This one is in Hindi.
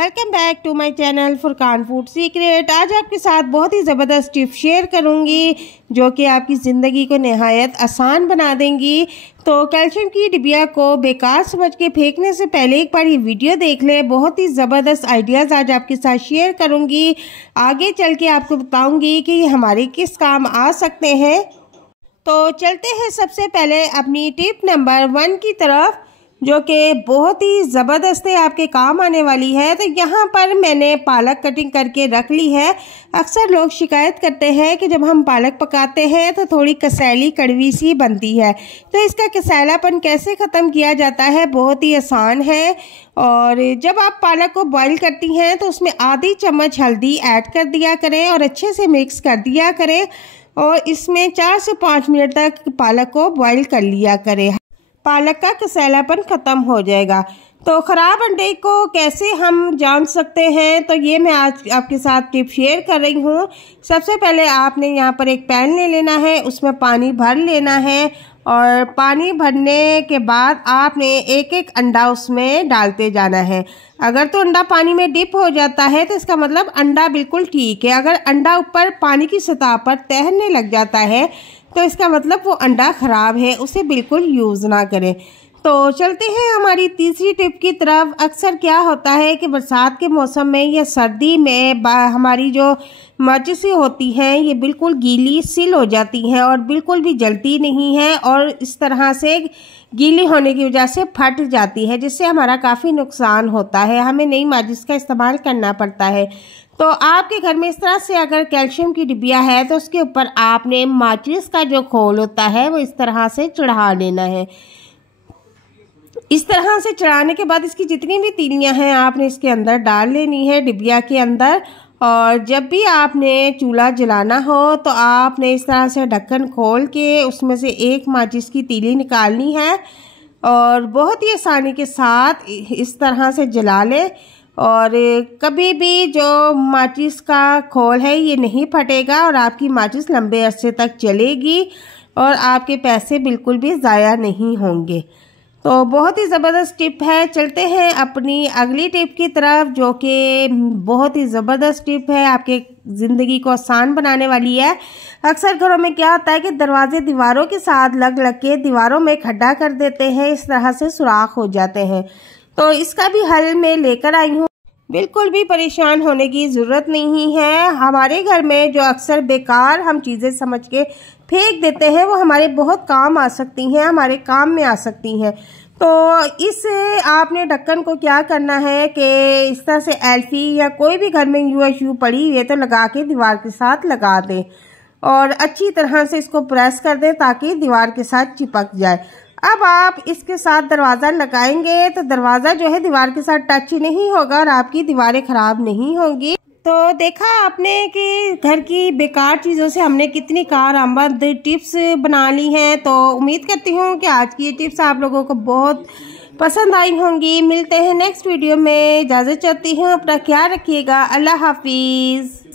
Welcome back to my channel Furqan food secret. आज आपके साथ बहुत ही ज़बरदस्त टिप शेयर करूंगी जो कि आपकी ज़िंदगी को नहायत आसान बना देंगी। तो कैल्शियम की डिबिया को बेकार समझ के फेंकने से पहले एक बार ये वीडियो देख लें। बहुत ही ज़बरदस्त आइडियाज़ आज आपके साथ शेयर करूंगी। आगे चल के आपको बताऊंगी कि ये हमारे किस काम आ सकते हैं। तो चलते हैं सबसे पहले अपनी टिप नंबर 1 की तरफ, जो कि बहुत ही ज़बरदस्त है, आपके काम आने वाली है। तो यहाँ पर मैंने पालक कटिंग करके रख ली है। अक्सर लोग शिकायत करते हैं कि जब हम पालक पकाते हैं तो थोड़ी कसैली कड़वी सी बनती है। तो इसका कसैलापन कैसे ख़त्म किया जाता है, बहुत ही आसान है। और जब आप पालक को बॉईल करती हैं तो उसमें आधी चम्मच हल्दी ऐड कर दिया करें और अच्छे से मिक्स कर दिया करें और इसमें 4 से 5 मिनट तक पालक को बॉईल कर लिया करें। पालक का कसैलापन ख़त्म हो जाएगा। तो ख़राब अंडे को कैसे हम जान सकते हैं, तो ये मैं आज आपके साथ टिप शेयर कर रही हूँ। सबसे पहले आपने यहाँ पर एक पैन ले लेना है, उसमें पानी भर लेना है और पानी भरने के बाद आपने एक एक अंडा उसमें डालते जाना है। अगर तो अंडा पानी में डिप हो जाता है तो इसका मतलब अंडा बिल्कुल ठीक है। अगर अंडा ऊपर पानी की सतह पर तैरने लग जाता है तो इसका मतलब वो अंडा ख़राब है, उसे बिल्कुल यूज़ ना करें। तो चलते हैं हमारी तीसरी टिप की तरफ। अक्सर क्या होता है कि बरसात के मौसम में या सर्दी में हमारी जो माचिसें होती हैं ये बिल्कुल गीली सिल हो जाती हैं और बिल्कुल भी जलती नहीं है और इस तरह से गीली होने की वजह से फट जाती है, जिससे हमारा काफ़ी नुकसान होता है। हमें नई माचिस का इस्तेमाल करना पड़ता है। तो आपके घर में इस तरह से अगर कैल्शियम की डिबिया है तो उसके ऊपर आपने माचिस का जो खोल होता है वो इस तरह से चढ़ा लेना है। इस तरह से चढ़ाने के बाद इसकी जितनी भी तीलियां हैं आपने इसके अंदर डाल लेनी है, डिबिया के अंदर। और जब भी आपने चूल्हा जलाना हो तो आपने इस तरह से ढक्कन खोल के उसमें से एक माचिस की तीली निकालनी है और बहुत ही आसानी के साथ इस तरह से जला लें। और कभी भी जो माचिस का खोल है ये नहीं फटेगा और आपकी माचिस लंबे अरसे तक चलेगी और आपके पैसे बिल्कुल भी ज़ाया नहीं होंगे। तो बहुत ही ज़बरदस्त टिप है। चलते हैं अपनी अगली टिप की तरफ, जो कि बहुत ही ज़बरदस्त टिप है, आपके ज़िंदगी को आसान बनाने वाली है। अक्सर घरों में क्या होता है कि दरवाजे दीवारों के साथ लग के दीवारों में खड्डा कर देते हैं, इस तरह से सुराख हो जाते हैं। तो इसका भी हल मैं लेकर आई हूँ। बिल्कुल भी परेशान होने की ज़रूरत नहीं है। हमारे घर में जो अक्सर बेकार हम चीज़ें समझ के फेंक देते हैं वो हमारे बहुत काम आ सकती हैं, हमारे काम में आ सकती हैं। तो इस आपने ढक्कन को क्या करना है कि इस तरह से एल्फी या कोई भी घर में यूएसयू पड़ी हुई है तो लगा के दीवार के साथ लगा दें और अच्छी तरह से इसको प्रेस कर दें ताकि दीवार के साथ चिपक जाए। अब आप इसके साथ दरवाज़ा लगाएंगे तो दरवाज़ा जो है दीवार के साथ टच नहीं होगा और आपकी दीवारें ख़राब नहीं होंगी। तो देखा आपने कि घर की बेकार चीज़ों से हमने कितनी कारआमद टिप्स बना ली हैं। तो उम्मीद करती हूँ कि आज की ये टिप्स आप लोगों को बहुत पसंद आई होंगी। मिलते हैं नेक्स्ट वीडियो में। इजाज़त चाहती हूँ, अपना ख्याल रखिएगा। अल्लाह हाफिज़।